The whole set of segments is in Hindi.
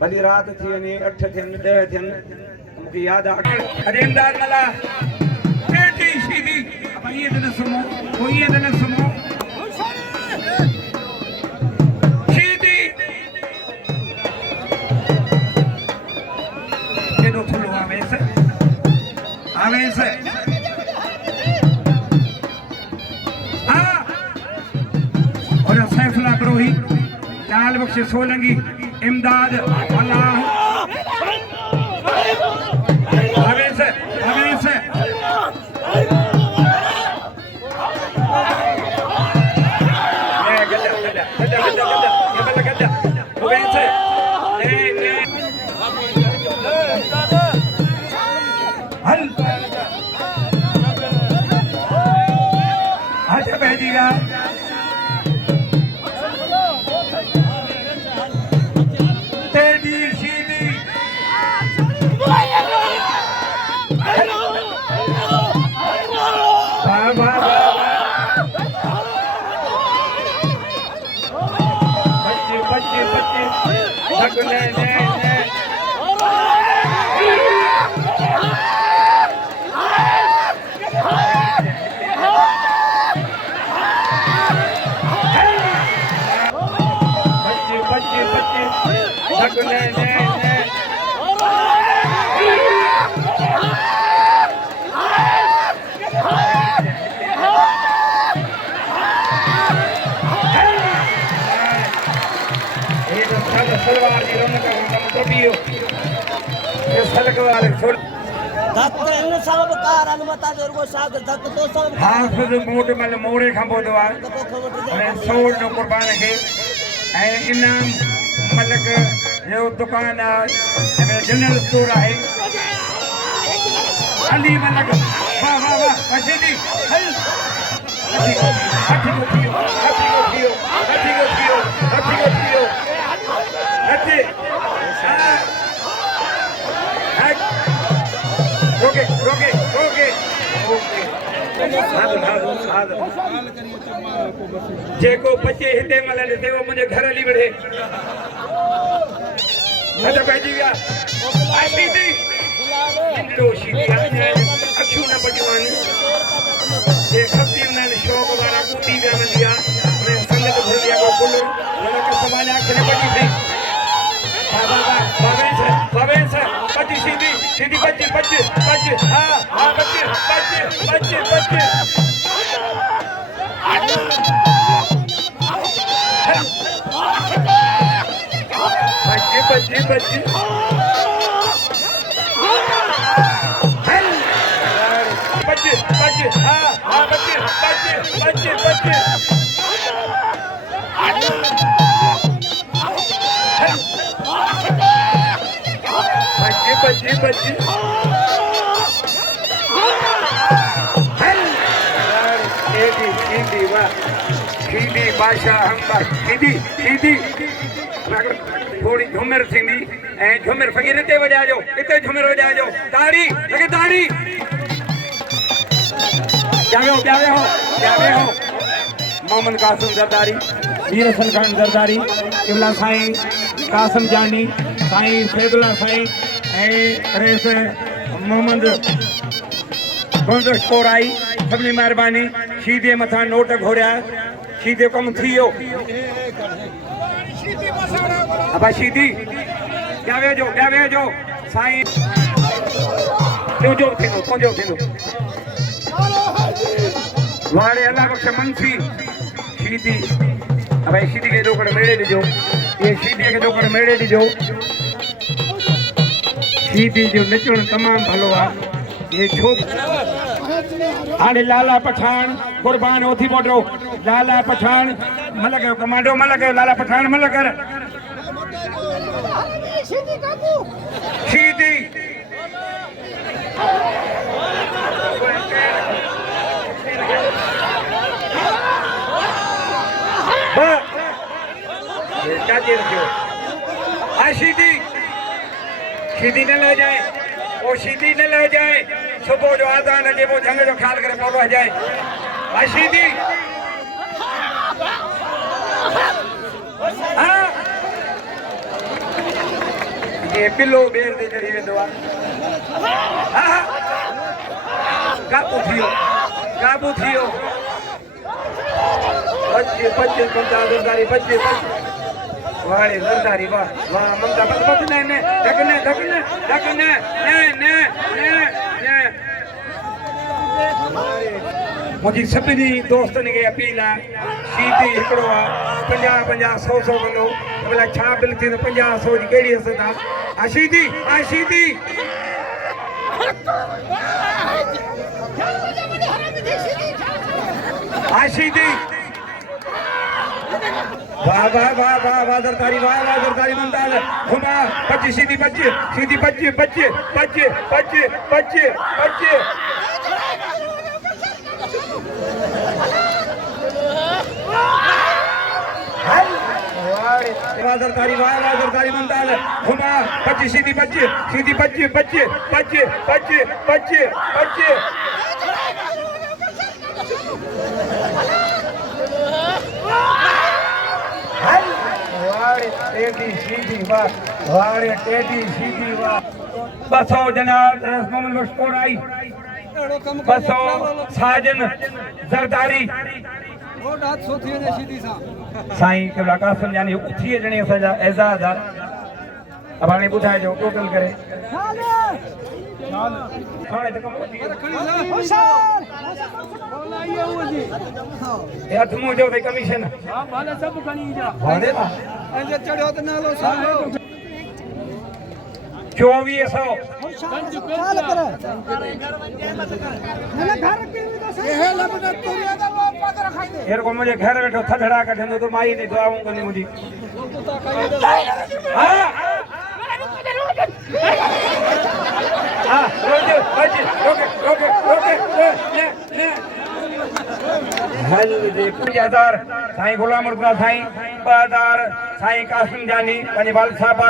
भली रात थी वञे 8 थियनि 10 थियनि मूंखे यादि आहे अरे इमदाद मला टेटी शीदी अब ये तो न सुनो वो ये तो न सुनो शीदी ये तो थोड़ा आवे से हाँ और सैफुल्ला ब्रोही लाल बख्श सोलंगी इमदाद अल्लाह हाफ़िज़ मोट मल मोड़े खां पोइ दुआ ऐं सोल जो क़ुर्बान खे ऐं इनाम मलक जो दुकान आहे जनरल स्टोर आहे अली मलक वाह वाह वाह वसीदी हल जेको बचे हिते मल ॾिसे वो मुंहिंजे घर हली वठे अच्छा पइजी विया शीदी नंढड़ो शीदी अखियूं न बचवानी जे खपी हूंदा आहिनि शौक़ वारा कूटी विया वञी आहे संगत भरंदी आहे कुल हुन खे संभाले अखियुनि बची अथई बाबेस बची शीदी शीदी बची बची बची हा हा बची बची बची बची बच्ची बच्ची बच्ची बच्ची हाँ हाँ बच्ची बच्ची बच्ची बच्ची बच्ची बच्ची शीदी वाह शीदी बादशाह हम शीदी शीदी थोड़ी झुमर थींदी ऐं झुमर फ़क़ीर हिते वॼाइजो हिते झुमर वॼाइजो ताड़ी लॻे ताड़ी ॼावे हो मोहम्मद कासिम ज़रदारी वीर हसन खान ज़रदारी क़िबला साईं कासिम जानी साईं सैदुल्ला साईं ऐं रेस मोहम्मद गोंदश कोराई सभिनी महिरबानी शीदे मथां नोट घोरिया शीदे कमु थी वियो अब शीदी क्या वेजो साईं जो थींदो वारे अल्लाह बख्श मनसी शीदी अब शीदी के डोकड़ मेड़े ॾिजो ये शीदी के डोकड़ मेड़े ॾिजो शीदी जो नचण तमाम भलो आहे ये छो हाणे लाला पठान कुर्बान ओथी बोडो लाला पठान मलक कमांडो मलक लाला पठान मलक शीदी क्या चीज शीदी शीदी न ले जाए वो शीदी न ले जाए सुबह जो आज़ान अचे वो झंग जो ख्याल करे पोइ जाए शीदी हाँ ये पिलो बेर दे चढ़ी वेंदो आहे काबू थियो बच्चे ममता ज़रदारी बच्चे वाले ज़रदारी वाह ममता बस ने ढकने मुझी सभिनी दोस्तन के अपील है सीधी हिकिड़ो आहे 50 100 किलो भला छा बिल थी 50 100 जी कहिड़ी हसत आहे आशीदी वाह ज़रदारी मुमताज़ घुमा सीधी बच्चे ज़रदारी मुमताज़ घुमा सीधी बच्चे टेढ़ी सीधी वाह 200 जनाब मोहम्मद मशकूर आई 200 साजन ज़रदारी साईं केवला कासिम यानी 30 जणे असांजा एज़ाज़ आहे अब हाणे ॿुधाइजो टोटल करे हथ मुंह जो कमीशन चढ़ियो त नालो 2400 हेर को मुझे घर बैठो थधड़ा कढंदो तो माई ने दुआऊं कोनी मुजी हजार साईं गुलाम मुर्गा साईं 2000 साईं कासिम जानी पंहिंजे वाल साहब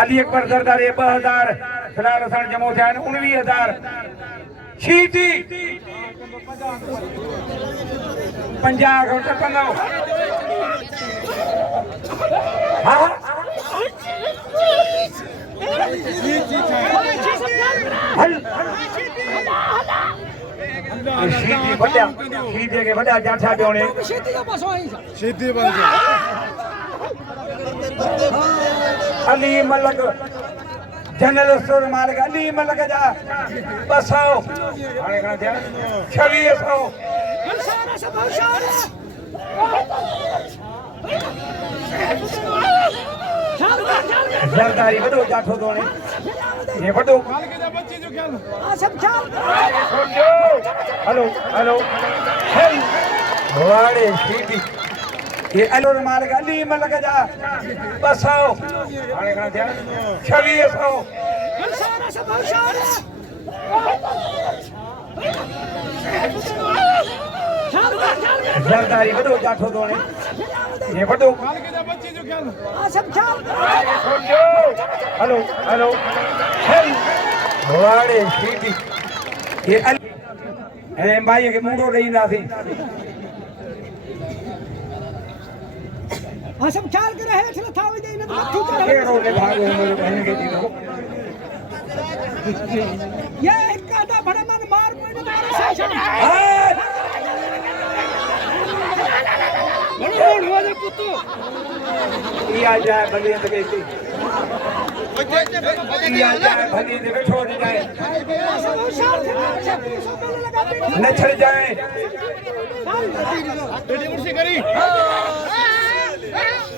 अली अकबर ज़रदारी 2000 फिलहाल असां जमो थिया आहिनि 19000 शीती 50 खां टपंदो शीती के वॾा जाठा पियोने अली मलक जनरल स्टोर मालिक अली मलक जा 200 हाणे घणा थिया 2600 ज़रदारी वॾो जाठो तोणे ये वॾो हेलो वाड़े सीधी ये अलोर मालिक अली मलक जा 200 हाणे घणा थिया 2600 ज़रदारी वॾो जाठो तोणे ये वॾो हेलो वाड़े सीधी ये ऐं माई खे मुंडो ॾींदासीं सब ख्याल करे हेठ न था विदे न मथू चढ़ केड़ो ने भागो मेरे बहन के दी दो ये एक आधा बड़ा मन मार पड़े मारे से बड़ो रोड हो जा पुत्तो ई आ जाए बलियत के सी ई आ जाए भली दे बैठो न जाए न छड़ जाए बेटी मुर्सी करी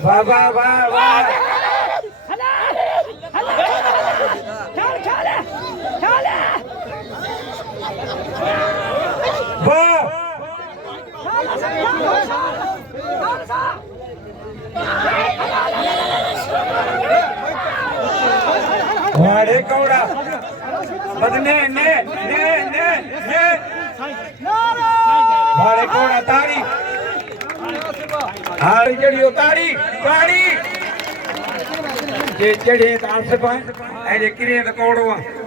वाह वाह वाह वाह वाड़े कौड़ा बदने ने वाड़े कौड़ा ताड़ी हारी जड़ियो ताड़ी ये चढ़े त आसिफ ऐं जे किरे त कौड़ो आहे